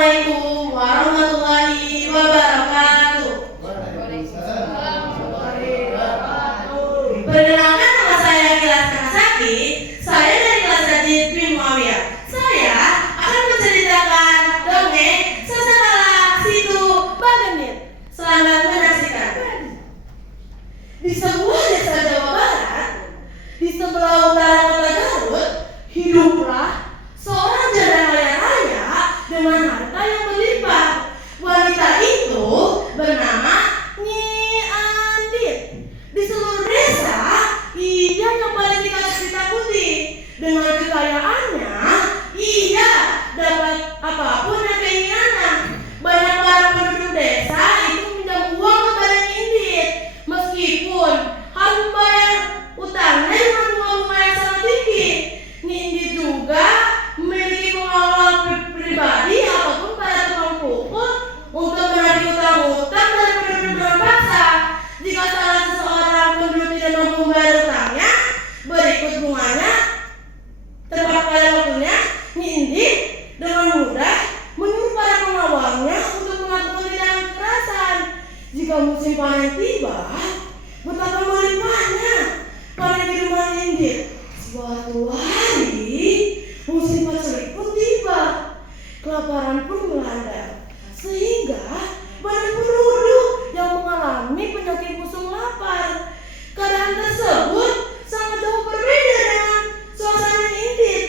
Assalamualaikum warahmatullahi wabarakatuh. Perkenalkan, nama saya Gilas Kanasaki. Saya dari kelas Rajin bin Muawiyah. Saya akan menceritakan dongeng Sasakala Situ Bagenit. Selamat menyaksikan. Di sebuah desa Jawa Barat, di sebelah utara kota Garut, hiduplah seorang janda kaya raya dengan harta yang berlimpah. Wanita itu bernama Nyi Andit. Di seluruh desa, ia yang paling ditakuti. Dengan kekayaannya, ia dapat apapun yang keinginannya. Banyak para penduduk desa itu minjam uang kepada Nyi Andit, meskipun harus membayar utangnya dengan bunga-bunga yang sangat tinggi. Nyi Andit juga memiliki pengawal pribadi ataupun para tukang pukul untuk menagih utang-utang dari penduduk dengan paksa. Jika salah seseorang penduduk tidak mampu membayar utangnya, berikut bunganya. Tepat pada waktunya, Nyi Andit dengan mudah menyuruh para pengawalnya untuk melakukan tindakan kekerasan. Jika musim panen tiba, betapa melimpahnya panen di rumah Nyi Andit. Suatu hari, musim paceklik pun tiba. Kelaparan pun melanda, sehingga banyak penduduk yang mengalami penyakit musim lapar. Keadaan tersebut sangat jauh berbeda dengan suasana Nyi Andit.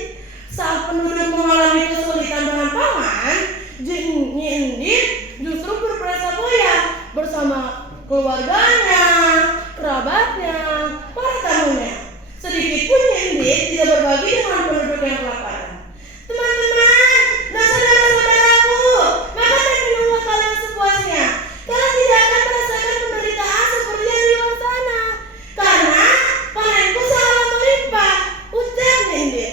Saat penduduk mengalami kesulitan dengan pangan, Nyi Andit justru berpresa-poya bersama keluarganya, kerabatnya, para tamunya. Sedikit pun Nyi Andit tidak berbagi dengan penduduk yang kelaparan. Teman-teman dan saudara-saudaraku, makan dan minumlah kalian sepuasnya. Kalian tidak akan merasakan penderitaan seperti yang di luar sana, karena panenku sangat melimpah, ujar Nyi Andit.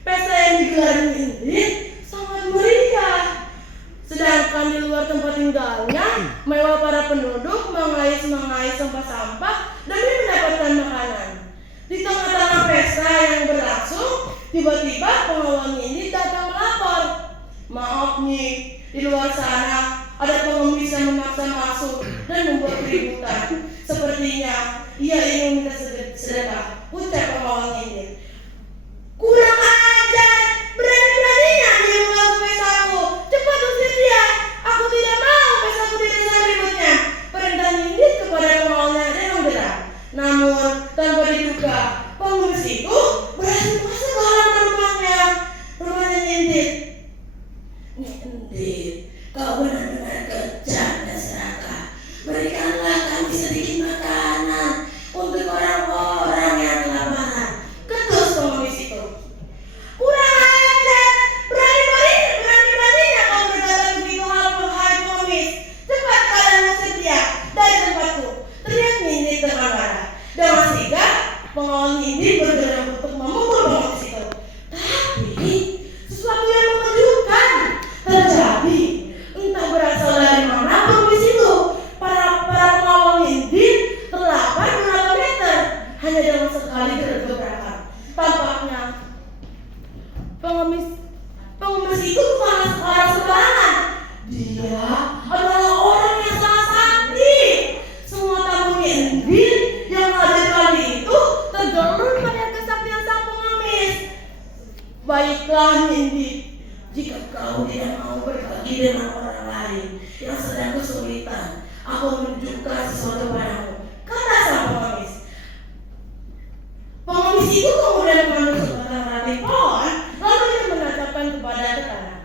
Pesta yang digelar Nyi Andit sangat meriah. Sedangkan di luar tempat tinggalnya, mewah para penduduk mengais-mengais sampah-sampah demi mendapatkan makanan. Di tengah-tengah pesta yang berlangsung, tiba-tiba pengawal Nyi Andit datang melapor. Maaf Nyi, di luar sana ada pengemis yang memaksa masuk dan membuat keributan. Sepertinya ia ingin minta sedekah, ucap pengawal Nyi Andit. Kurang ajar, berani-beraninya dia mengganggu pestaku. Cepat usir dia, aku tidak mau pestaku didengar ributnya, perintah Nyi Andit kepada pengawalnya dengan geram. Namun tanpa diduga, pengemis itu berhasil masuk ke halaman rumahnya Nyi Andit. Nyi Andit, kau benar-benar kejam dan serakah. Berikanlah kami sedikit makanan untuk orang-orang yang kelaparan, ketus pengemis itu. Kurang ajar, berani-beraninya kau berkata begitu, hai pengemis. Cepat kalian usir dia dari tempatku, teriak Nyi Andit dengan marah. Dengan sigap, pengawal Nyi Andit bergerak untuk memukul pengemis itu. Tapi sesuatu yang mengejutkan terjadi. Entah berasal dari mana pengemis itu. Para pengawal Nyi Andit terlapar berapa meter hanya dengan sekali gebrakan. Tampaknya pengemis itu bukan orang sembarangan. Dia adalah orang yang sangat sakti. Semua tamu Nyi Andit yang hadir kali itu tergerun pada kesaktian sang pengemis. Baiklah Nyi Andit, jika kau tidak mau berbagi dengan orang lain yang sedang kesulitan, aku menunjukkan sesuatu padamu, kata sang pengemis. Pengemis itu kemudian mengambil sebatang ranting pohon, lalu dia menancapkan kepada tanah.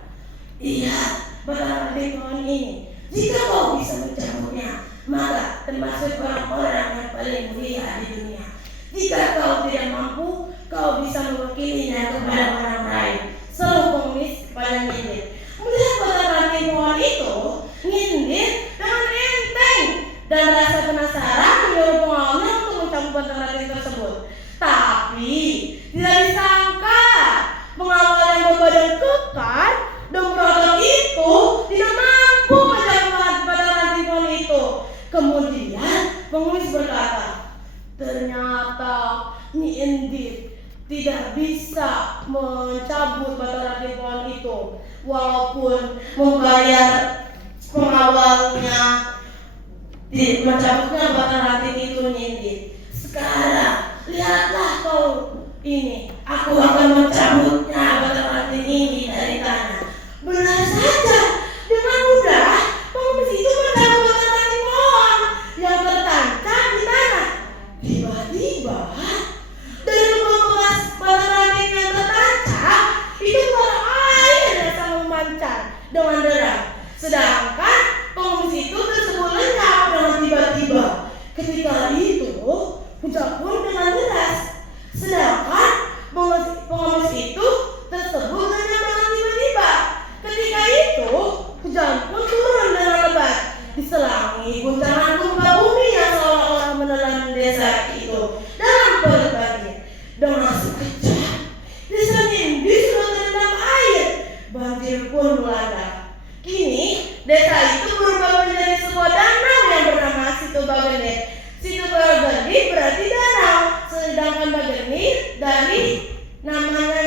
Iya, batang ranting pohon ini, jika kau bisa mencabutnya, maka termasuk orang-orang yang paling mulia di dunia. Jika kau tidak mampu, kau bisa mewakilinya kepada orang lain, seru pengemis kepada Nyi Andit. Melihat batang ranting pohon itu, Nyi Andit dengan enteng dan rasa penasaran menyuruh pengawalnya untuk mencabut batang ranting tersebut. Tapi tidak disangka, pengawal yang berbadan kekar dan berotot itu tidak mampu mencabut batang ranting pohon itu. Kemudian pengemis berkata, ternyata Nyi Andit tidak bisa mencabut batang ranting pohon itu, walaupun membayar pengawalnya mencabutnya batang ranting itu Nindi. Sekarang lihatlah kau ini, aku akan mencabutnya batang ranting ini dari tanah. Benar saja, dengan mudah pengemis itu mencabut batang ranting pohon yang tertancap di tanah. Tiba-tiba dari lubang bekas batang ranting yang tertancap itu keluar air yang sangat memancar dengan deras. Sedangkan pengemis itu tersebut lenyap dengan tiba-tiba. Ketika itu hujan pun dengan deras. Sedangkan pengemis itu tersebut lenyap dengan tiba-tiba. Ketika itu hujan pun turun dengan lebat, diselangi guncangan gempa bumi yang seolah-olah menelan desa itu dalam perut banjir. Dengan sekejap desa Nindi sudah terendam air. Banjir pun melanda. Kini desa itu berubah menjadi sebuah danau yang bernama Situ Bagenit. Situ Bagenit berarti danau, sedangkan Bagenit dari namanya